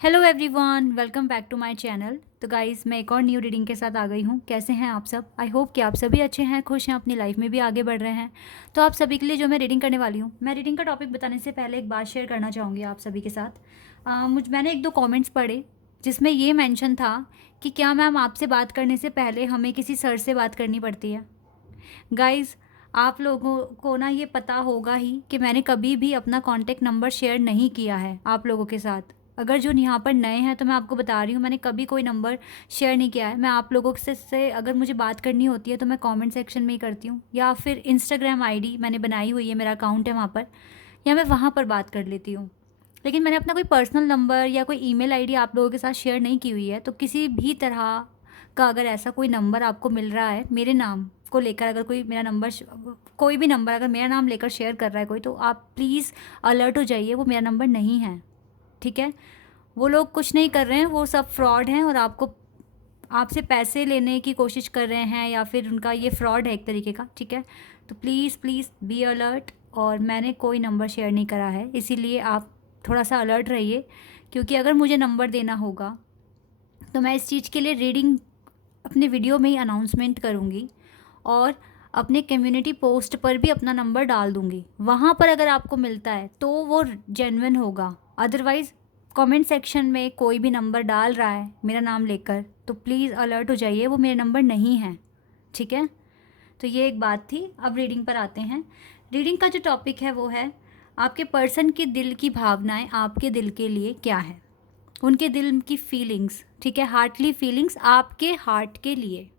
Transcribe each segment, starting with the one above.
Hello everyone, welcome back to my channel. तो guys, मैं एक और न्यू रीडिंग के साथ आ गई हूँ। कैसे हैं आप सब? आई होप कि आप सभी अच्छे हैं, खुश हैं, अपनी लाइफ में भी आगे बढ़ रहे हैं। तो आप सभी के लिए जो मैं रीडिंग करने वाली हूँ, मैं रीडिंग का टॉपिक बताने से पहले एक बात शेयर करना चाहूँगी आप सभी के साथ। मैंने एक दो कॉमेंट्स पढ़े जिसमें ये मेंशन था कि क्या मैम आपसे बात करने से पहले हमें किसी सर से बात करनी पड़ती है। गाइस, आप लोगों को ना ये पता होगा ही कि मैंने कभी भी अपना कॉन्टैक्ट नंबर शेयर नहीं किया है आप लोगों के साथ। अगर जो यहाँ पर नए हैं तो मैं आपको बता रही हूँ, मैंने कभी कोई नंबर शेयर नहीं किया है। मैं आप लोगों से अगर मुझे बात करनी होती है तो मैं कमेंट सेक्शन में ही करती हूँ, या फिर इंस्टाग्राम आईडी मैंने बनाई हुई है, मेरा अकाउंट है वहाँ पर, या मैं वहाँ पर बात कर लेती हूँ। लेकिन मैंने अपना कोई पर्सनल नंबर या कोई ईमेल आईडी आप लोगों के साथ शेयर नहीं की हुई है। तो किसी भी तरह का अगर ऐसा कोई नंबर आपको मिल रहा है मेरे नाम को लेकर, अगर कोई मेरा नंबर कोई भी नंबर अगर मेरा नाम लेकर शेयर कर रहा है कोई, तो आप प्लीज़ अलर्ट हो जाइए, वो मेरा नंबर नहीं है। ठीक है? वो लोग कुछ नहीं कर रहे हैं, वो सब फ्रॉड हैं और आपको आपसे पैसे लेने की कोशिश कर रहे हैं, या फिर उनका ये फ्रॉड है एक तरीके का। ठीक है? तो प्लीज़ प्लीज़ बी अलर्ट। और मैंने कोई नंबर शेयर नहीं करा है, इसीलिए आप थोड़ा सा अलर्ट रहिए, क्योंकि अगर मुझे नंबर देना होगा तो मैं इस चीज़ के लिए रीडिंग अपने वीडियो में ही अनाउंसमेंट करूँगी, और अपने कम्युनिटी पोस्ट पर भी अपना नंबर डाल दूँगी। वहाँ पर अगर आपको मिलता है तो वो जेन्युइन होगा। अदरवाइज़ कमेंट सेक्शन में कोई भी नंबर डाल रहा है मेरा नाम लेकर, तो प्लीज़ अलर्ट हो जाइए, वो मेरा नंबर नहीं है। ठीक है? तो ये एक बात थी। अब रीडिंग पर आते हैं। रीडिंग का जो टॉपिक है वो है, आपके पर्सन की दिल की भावनाएं आपके दिल के लिए क्या है, उनके दिल की फीलिंग्स। ठीक है? हार्टली फीलिंग्स आपके हार्ट के लिए,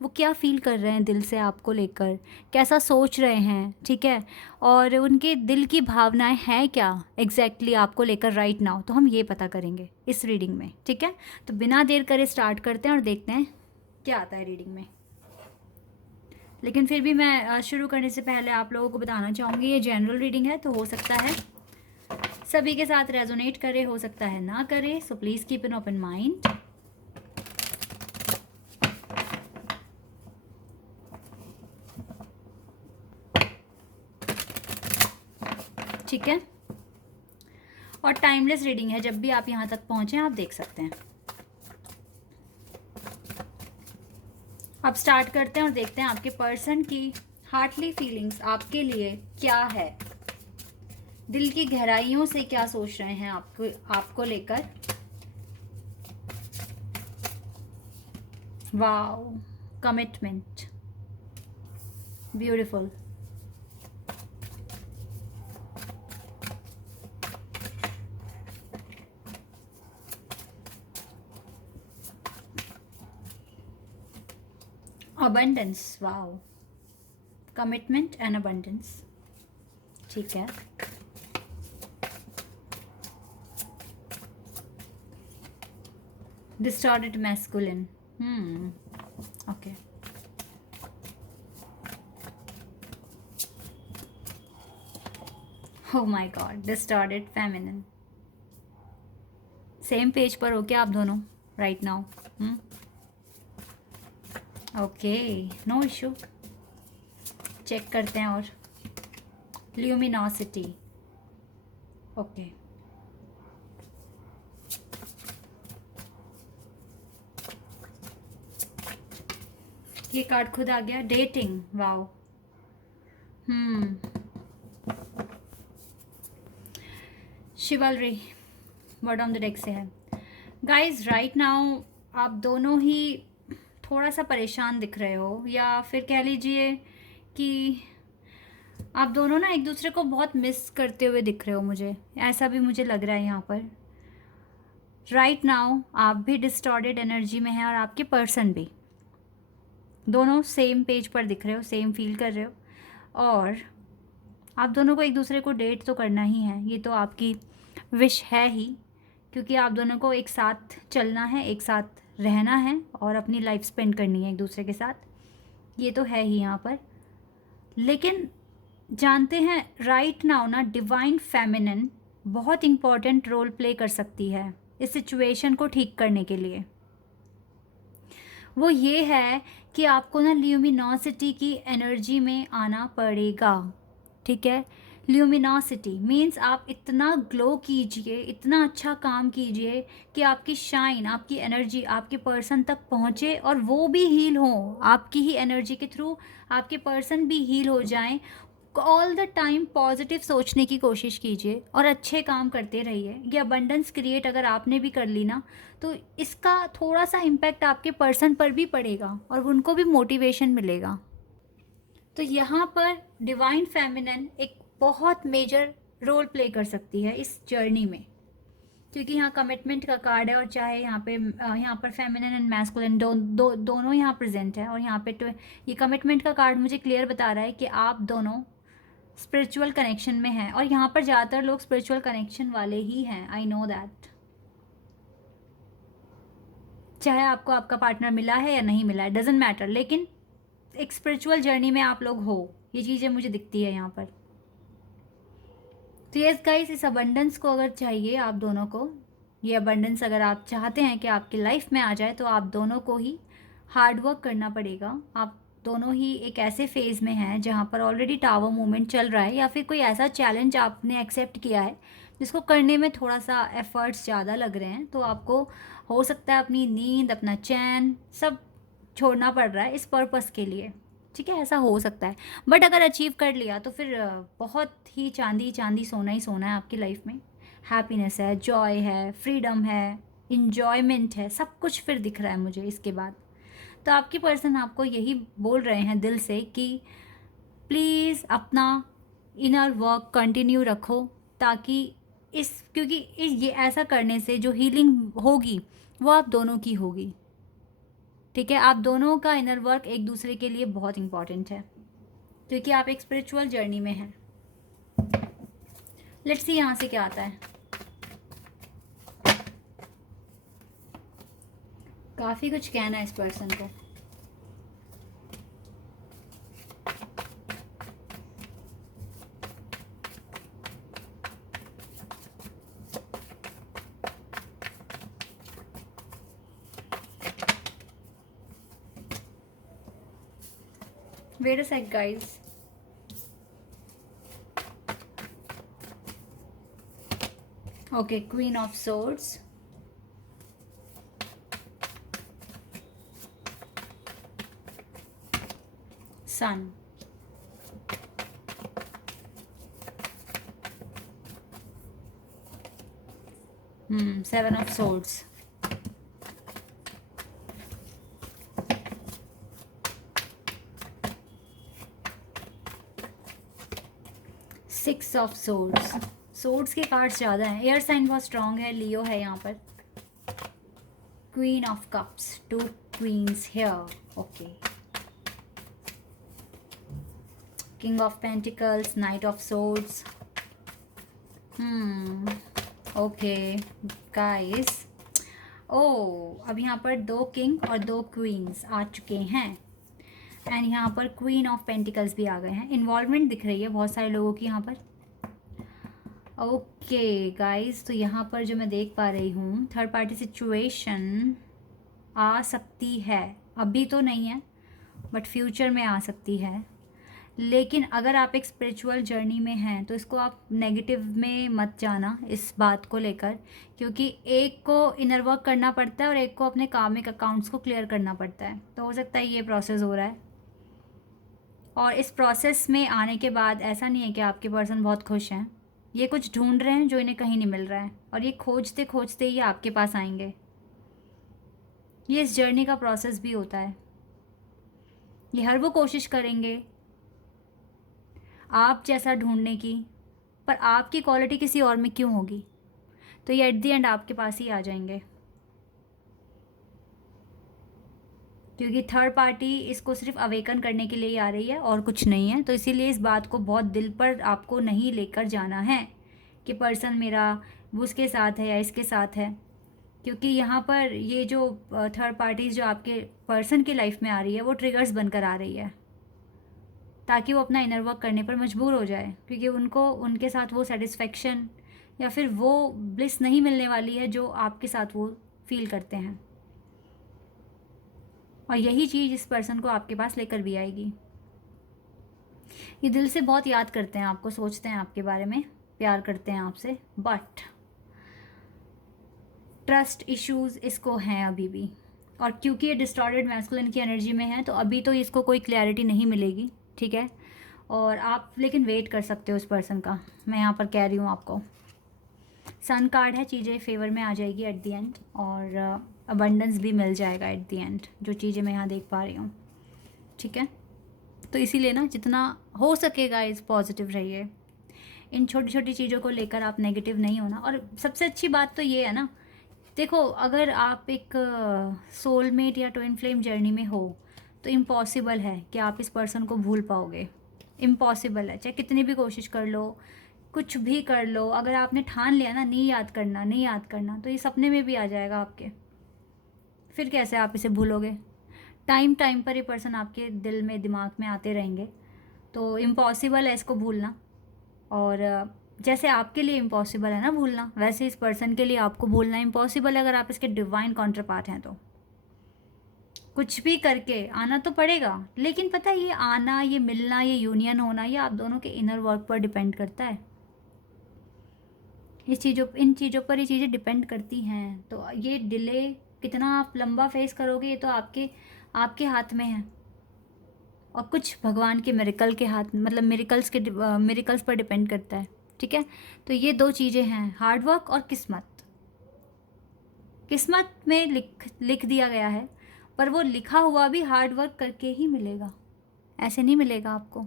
वो क्या फ़ील कर रहे हैं दिल से आपको लेकर, कैसा सोच रहे हैं। ठीक है? और उनके दिल की भावनाएं हैं क्या एग्जैक्टली आपको लेकर राइट नाउ, तो हम ये पता करेंगे इस रीडिंग में। ठीक है? तो बिना देर करे स्टार्ट करते हैं और देखते हैं क्या आता है रीडिंग में। लेकिन फिर भी मैं शुरू करने से पहले आप लोगों को बताना चाहूँगी, ये जनरल रीडिंग है, तो हो सकता है सभी के साथ रेजोनेट करे, हो सकता है ना करे। So please keep an open mind. ठीक है? और टाइमलेस रीडिंग है, जब भी आप यहाँ तक पहुँचे आप देख सकते हैं। अब स्टार्ट करते हैं और देखते हैं आपके पर्सन की हार्टली फीलिंग्स आपके लिए क्या है, दिल की गहराइयों से क्या सोच रहे हैं आपको लेकर। Wow, commitment, beautiful. Abundance, wow, commitment and abundance. ठीक है? Distorted masculine, okay. Oh my god, distorted feminine. Same page पर हो क्या आप दोनों right now? Okay, no issue. Check करते हैं। और ल्यूमिनोसिटी, ओके। ये कार्ड खुद आ गया, dating, wow. शिवलरी, word on the deck से है। गाइज, राइट नाउ आप दोनों ही थोड़ा सा परेशान दिख रहे हो, या फिर कह लीजिए कि आप दोनों ना एक दूसरे को बहुत मिस करते हुए दिख रहे हो, मुझे ऐसा भी मुझे लग रहा है यहाँ पर। राइट नाउ आप भी डिस्टॉर्टेड एनर्जी में हैं और आपके पर्सन भी, दोनों सेम पेज पर दिख रहे हो, सेम फील कर रहे हो। और आप दोनों को एक दूसरे को डेट तो करना ही है, ये तो आपकी विश है ही, क्योंकि आप दोनों को एक साथ चलना है, एक साथ रहना है और अपनी लाइफ स्पेंड करनी है एक दूसरे के साथ, ये तो है ही यहाँ पर। लेकिन जानते हैं राइट नाउ ना, डिवाइन फेमिनिन बहुत इम्पॉर्टेंट रोल प्ले कर सकती है इस सिचुएशन को ठीक करने के लिए। वो ये है कि आपको ना ल्यूमिनोसिटी की एनर्जी में आना पड़ेगा। ठीक है? ल्यूमिनोसिटी मीन्स आप इतना ग्लो कीजिए, इतना अच्छा काम कीजिए कि आपकी शाइन, आपकी एनर्जी आपके पर्सन तक पहुँचे और वो भी हील हो आपकी ही एनर्जी के थ्रू, आपके पर्सन भी हील हो जाएं। ऑल द टाइम पॉजिटिव सोचने की कोशिश कीजिए और अच्छे काम करते रहिए। ये अबंडेंस क्रिएट अगर आपने भी कर ली ना, तो इसका थोड़ा सा इम्पैक्ट आपके पर्सन पर भी पड़ेगा और उनको भी मोटिवेशन मिलेगा। तो यहाँ पर डिवाइन फेमिनिन एक बहुत मेजर रोल प्ले कर सकती है इस जर्नी में, क्योंकि यहाँ कमिटमेंट का कार्ड है और चाहे यहाँ पर फेमिनिन एंड मैस्कुलिन दोनों यहाँ प्रेजेंट है। और यहाँ पे तो ये कमिटमेंट का कार्ड मुझे क्लियर बता रहा है कि आप दोनों स्पिरिचुअल कनेक्शन में हैं और यहाँ पर ज़्यादातर लोग स्पिरिचुअल कनेक्शन वाले ही हैं। आई नो दैट, चाहे आपको आपका पार्टनर मिला है या नहीं मिला है, डजेंट मैटर, लेकिन एक स्पिरिचुअल जर्नी में आप लोग हो, ये चीज़ें मुझे दिखती है यहाँ पर। तो यस गाइस, इस अबंडेंस को अगर चाहिए आप दोनों को, ये अबंडेंस अगर आप चाहते हैं कि आपकी लाइफ में आ जाए, तो आप दोनों को ही हार्ड वर्क करना पड़ेगा। आप दोनों ही एक ऐसे फेज़ में हैं जहाँ पर ऑलरेडी टावर मूवमेंट चल रहा है, या फिर कोई ऐसा चैलेंज आपने एक्सेप्ट किया है जिसको करने में थोड़ा सा एफर्ट्स ज़्यादा लग रहे हैं। तो आपको हो सकता है अपनी नींद, अपना चैन सब छोड़ना पड़ रहा है इस पर्पस के लिए, ठीक है, ऐसा हो सकता है। बट अगर अचीव कर लिया तो फिर बहुत ही चांदी चांदी सोना ही सोना है आपकी लाइफ में। हैप्पीनेस है, जॉय है, फ्रीडम है, इंजॉयमेंट है, सब कुछ फिर दिख रहा है मुझे इसके बाद। तो आपकी पर्सन आपको यही बोल रहे हैं दिल से कि प्लीज़ अपना इनर वर्क कंटिन्यू रखो, ताकि ये ऐसा करने से जो हीलिंग होगी वो आप दोनों की होगी, ठीक है। आप दोनों का इनर वर्क एक दूसरे के लिए बहुत इंपॉर्टेंट है, क्योंकि आप एक स्पिरिचुअल जर्नी में हैं। लेट्स सी यहाँ से क्या आता है। काफ़ी कुछ कहना है इस पर्सन को। Wait a sec, guys. Okay, Queen of Swords. Sun. Seven of Swords. Six of swords. Swords के कार्ड्स ज़्यादा हैं, एयर साइन बहुत स्ट्रांग है, लियो है यहाँ पर। Queen of cups, two queens here, okay. King of pentacles, knight of swords. Okay guys, अब यहाँ पर दो किंग और दो क्वींस आ चुके हैं एंड यहाँ पर क्वीन ऑफ पेंटिकल्स भी आ गए हैं। इन्वॉल्वमेंट दिख रही है बहुत सारे लोगों की यहाँ पर। ओके गाइस, तो यहाँ पर जो मैं देख पा रही हूँ, थर्ड पार्टी सिचुएशन आ सकती है, अभी तो नहीं है बट फ्यूचर में आ सकती है। लेकिन अगर आप एक स्पिरिचुअल जर्नी में हैं तो इसको आप नेगेटिव में मत जाना इस बात को लेकर, क्योंकि एक को इनर वर्क करना पड़ता है और एक को अपने कामिक अकाउंट्स को क्लियर करना पड़ता है। तो हो सकता है ये प्रोसेस हो रहा है, और इस प्रोसेस में आने के बाद ऐसा नहीं है कि आपके पर्सन बहुत खुश हैं। ये कुछ ढूंढ रहे हैं जो इन्हें कहीं नहीं मिल रहा है, और ये खोजते खोजते ये आपके पास आएंगे। ये इस जर्नी का प्रोसेस भी होता है। ये हर वो कोशिश करेंगे आप जैसा ढूंढने की, पर आपकी क्वालिटी किसी और में क्यों होगी, तो ये एट द एंड आपके पास ही आ जाएंगे, क्योंकि थर्ड पार्टी इसको सिर्फ अवेकन करने के लिए ही आ रही है और कुछ नहीं है। तो इसीलिए इस बात को बहुत दिल पर आपको नहीं लेकर जाना है कि पर्सन मेरा उसके साथ है या इसके साथ है, क्योंकि यहाँ पर ये जो थर्ड पार्टीज़ जो आपके पर्सन की लाइफ में आ रही है वो ट्रिगर्स बनकर आ रही है, ताकि वो अपना इनर वर्क करने पर मजबूर हो जाए, क्योंकि उनको उनके साथ वो सेटिस्फेक्शन या फिर वो ब्लिस नहीं मिलने वाली है जो आपके साथ वो फील करते हैं। और यही चीज़ इस पर्सन को आपके पास लेकर भी आएगी। ये दिल से बहुत याद करते हैं आपको, सोचते हैं आपके बारे में, प्यार करते हैं आपसे, बट ट्रस्ट इश्यूज इसको हैं अभी भी। और क्योंकि ये डिस्टॉर्टेड मैस्कुलिन की एनर्जी में है तो अभी तो इसको कोई क्लैरिटी नहीं मिलेगी, ठीक है। और आप लेकिन वेट कर सकते हो उस पर्सन का, मैं यहाँ पर कह रही हूँ आपको। सन कार्ड है, चीज़ें फेवर में आ जाएगी एट द एंड, और अबंडेंस भी मिल जाएगा एट द एंड, जो चीज़ें मैं यहाँ देख पा रही हूँ, ठीक है। तो इसीलिए ना जितना हो सकेगा इस पॉजिटिव रहिए, इन छोटी छोटी चीज़ों को लेकर आप नेगेटिव नहीं होना। और सबसे अच्छी बात तो ये है ना, देखो अगर आप एक सोलमेट या ट्विन फ्लेम जर्नी में हो तो इम्पॉसिबल है कि आप इस पर्सन को भूल पाओगे, इम्पॉसिबल है। चाहे कितनी भी कोशिश कर लो, कुछ भी कर लो, अगर आपने ठान लिया ना नहीं याद करना, नहीं याद करना, तो ये सपने में भी आ जाएगा आपके, फिर कैसे आप इसे भूलोगे। टाइम टाइम पर ये पर्सन आपके दिल में, दिमाग में आते रहेंगे, तो इम्पॉसिबल है इसको भूलना। और जैसे आपके लिए इम्पॉसिबल है ना भूलना, वैसे इस पर्सन के लिए आपको भूलना इम्पॉसिबल है, अगर आप इसके डिवाइन काउंटर पार्ट हैं तो। कुछ भी करके आना तो पड़ेगा, लेकिन पता है ये आना, ये मिलना, ये यूनियन होना, ये आप दोनों के इनर वर्क पर डिपेंड करता है। इन चीज़ों पर ये चीज़ें डिपेंड करती हैं। तो ये डिले कितना आप लंबा फेस करोगे ये तो आपके आपके हाथ में है, और कुछ भगवान के मिरेकल के हाथ, मतलब मिरेकल्स पर डिपेंड करता है, ठीक है। तो ये दो चीज़ें हैं, हार्ड वर्क और किस्मत। किस्मत में लिख दिया गया है, पर वो लिखा हुआ भी हार्ड वर्क करके ही मिलेगा, ऐसे नहीं मिलेगा आपको।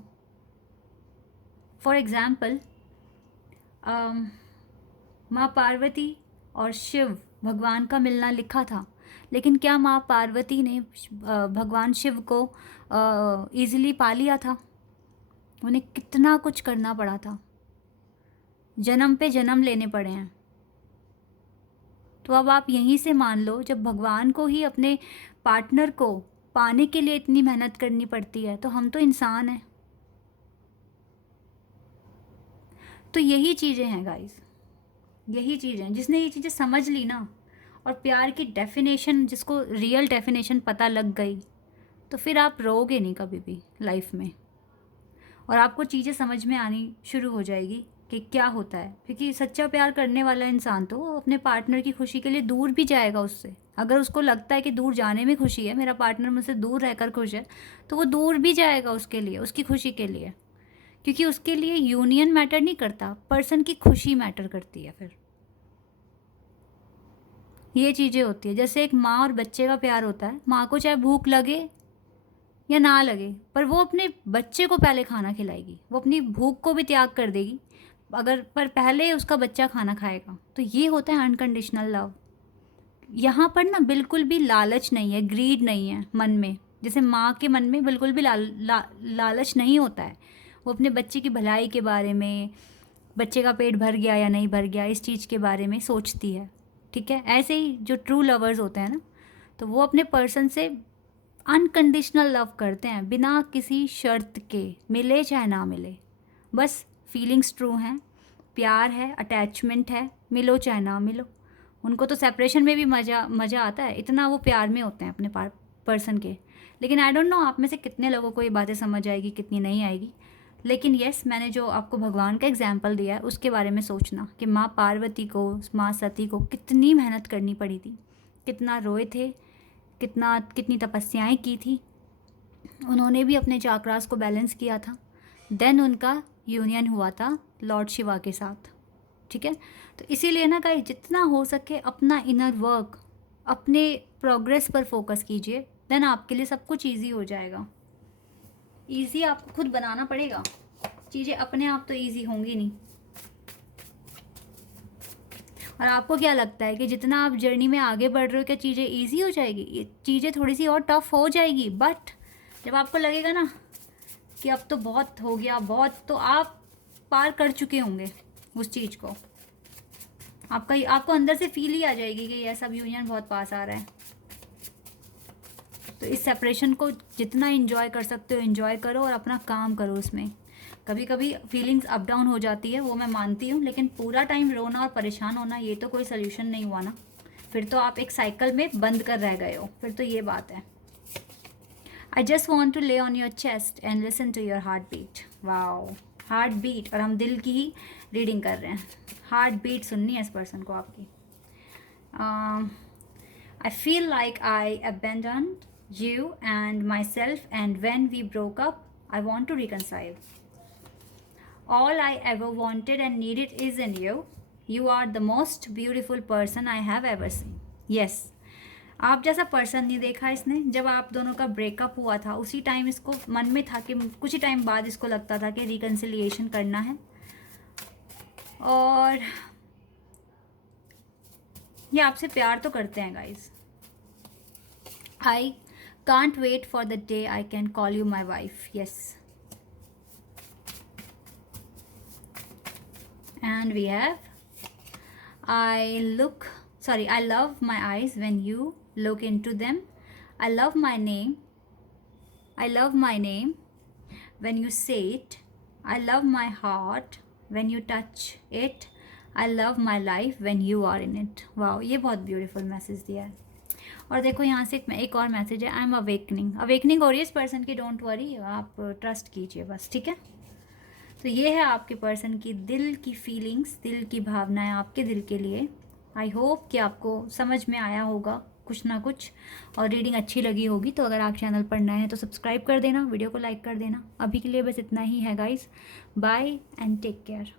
फॉर एग्ज़ाम्पल माँ पार्वती और शिव भगवान का मिलना लिखा था, लेकिन क्या माँ पार्वती ने भगवान शिव को ईज़िली पा लिया था? उन्हें कितना कुछ करना पड़ा था, जन्म पे जन्म लेने पड़े हैं। तो अब आप यहीं से मान लो, जब भगवान को ही अपने पार्टनर को पाने के लिए इतनी मेहनत करनी पड़ती है, तो हम तो इंसान हैं। तो यही चीज़ें हैं गाइस, यही चीज़ें, जिसने ये चीज़ें समझ ली ना, और प्यार की डेफिनेशन, जिसको रियल डेफिनेशन पता लग गई, तो फिर आप रोओगे नहीं कभी भी लाइफ में, और आपको चीज़ें समझ में आनी शुरू हो जाएगी कि क्या होता है। क्योंकि सच्चा प्यार करने वाला इंसान तो अपने पार्टनर की खुशी के लिए दूर भी जाएगा उससे। अगर उसको लगता है कि दूर जाने में खुशी है, मेरा पार्टनर मुझसे दूर रहकर खुश है, तो वो दूर भी जाएगा उसके लिए, उसकी खुशी के लिए। क्योंकि उसके लिए यूनियन मैटर नहीं करता, पर्सन की खुशी मैटर करती है। फिर ये चीज़ें होती है, जैसे एक माँ और बच्चे का प्यार होता है। माँ को चाहे भूख लगे या ना लगे, पर वो अपने बच्चे को पहले खाना खिलाएगी, वो अपनी भूख को भी त्याग कर देगी, पर पहले उसका बच्चा खाना खाएगा। तो ये होता है अनकंडीशनल लव। यहाँ पर ना बिल्कुल भी लालच नहीं है, ग्रीड नहीं है मन में। जैसे माँ के मन में बिल्कुल भी लालच नहीं होता है। वो अपने बच्चे की भलाई के बारे में, बच्चे का पेट भर गया या नहीं भर गया, इस चीज़ के बारे में सोचती है, ठीक है। ऐसे ही जो ट्रू लवर्स होते हैं ना, तो वो अपने पर्सन से अनकंडीशनल लव करते हैं, बिना किसी शर्त के, मिले चाहे ना मिले। बस फीलिंग्स ट्रू हैं, प्यार है, अटैचमेंट है, मिलो चाहे ना मिलो। उनको तो सेपरेशन में भी मज़ा आता है, इतना वो प्यार में होते हैं अपने पर्सन के। लेकिन आई डोंट नो आप में से कितने लोगों को ये बातें समझ आएगी, कितनी नहीं आएगी। लेकिन यस, मैंने जो आपको भगवान का एग्जाम्पल दिया है उसके बारे में सोचना कि माँ पार्वती को, माँ सती को कितनी मेहनत करनी पड़ी थी, कितना रोए थे, कितनी तपस्याएं की थी। उन्होंने भी अपने चाक्रास को बैलेंस किया था, देन उनका यूनियन हुआ था लॉर्ड शिवा के साथ, ठीक है। तो इसीलिए ना गाइस, जितना हो सके अपना इनर वर्क, अपने प्रोग्रेस पर फोकस कीजिए, देन आपके लिए सब कुछ ईजी हो जाएगा। ईजी आपको खुद बनाना पड़ेगा, चीज़ें अपने आप तो ईजी होंगी नहीं। और आपको क्या लगता है कि जितना आप जर्नी में आगे बढ़ रहे हो, क्या चीज़ें ईजी हो जाएगी? ये चीज़ें थोड़ी सी और टफ हो जाएगी, बट जब आपको लगेगा ना कि अब तो बहुत हो गया, बहुत, तो आप पार कर चुके होंगे उस चीज़ को। आपको अंदर से फील ही आ जाएगी कि ये सब यूनियन बहुत पास आ रहा है। तो इस सेपरेशन को जितना एंजॉय कर सकते हो एंजॉय करो, और अपना काम करो उसमें। कभी कभी फीलिंग्स अप डाउन हो जाती है, वो मैं मानती हूँ, लेकिन पूरा टाइम रोना और परेशान होना ये तो कोई सल्यूशन नहीं हुआ ना। फिर तो आप एक साइकिल में बंद कर रह गए हो, फिर तो ये बात है। I just want to lay on your chest and listen to your heartbeat. Wow, heartbeat, और हम दिल की ही रीडिंग कर रहे हैं. Heartbeat सुननी है इस पर्सन को आपकी. I feel like I abandoned you and myself, and when we broke up, I want to reconcile. All I ever wanted and needed is in you. You are the most beautiful person I have ever seen. Yes. आप जैसा person नहीं देखा इसने. जब आप दोनों का breakup हुआ था उसी टाइम इसको मन में था कि कुछ ही टाइम बाद इसको लगता था कि रिकन्सिलिएशन करना है. और ये आपसे प्यार तो करते हैं guys. I can't wait for the day I can call you my wife. Yes. And we have I love my eyes when you look into them. I love my name when you say it. I love my heart when you touch it. I love my life when you are in it. Wow, ये बहुत beautiful message दिया है. और देखो यहाँ से एक और मैसेज है. आई एम अवेकनिंग हो रही है इस पर्सन की. डोंट वरी, आप ट्रस्ट कीजिए बस, ठीक है. तो ये है आपके पर्सन की दिल की फीलिंग्स, दिल की भावनाएं आपके दिल के लिए. आई होप कि आपको समझ में आया होगा कुछ ना कुछ, और रीडिंग अच्छी लगी होगी. तो अगर आप चैनल पर नए हैं तो सब्सक्राइब कर देना, वीडियो को लाइक कर देना. अभी के लिए बस इतना ही है guys. Bye and take care.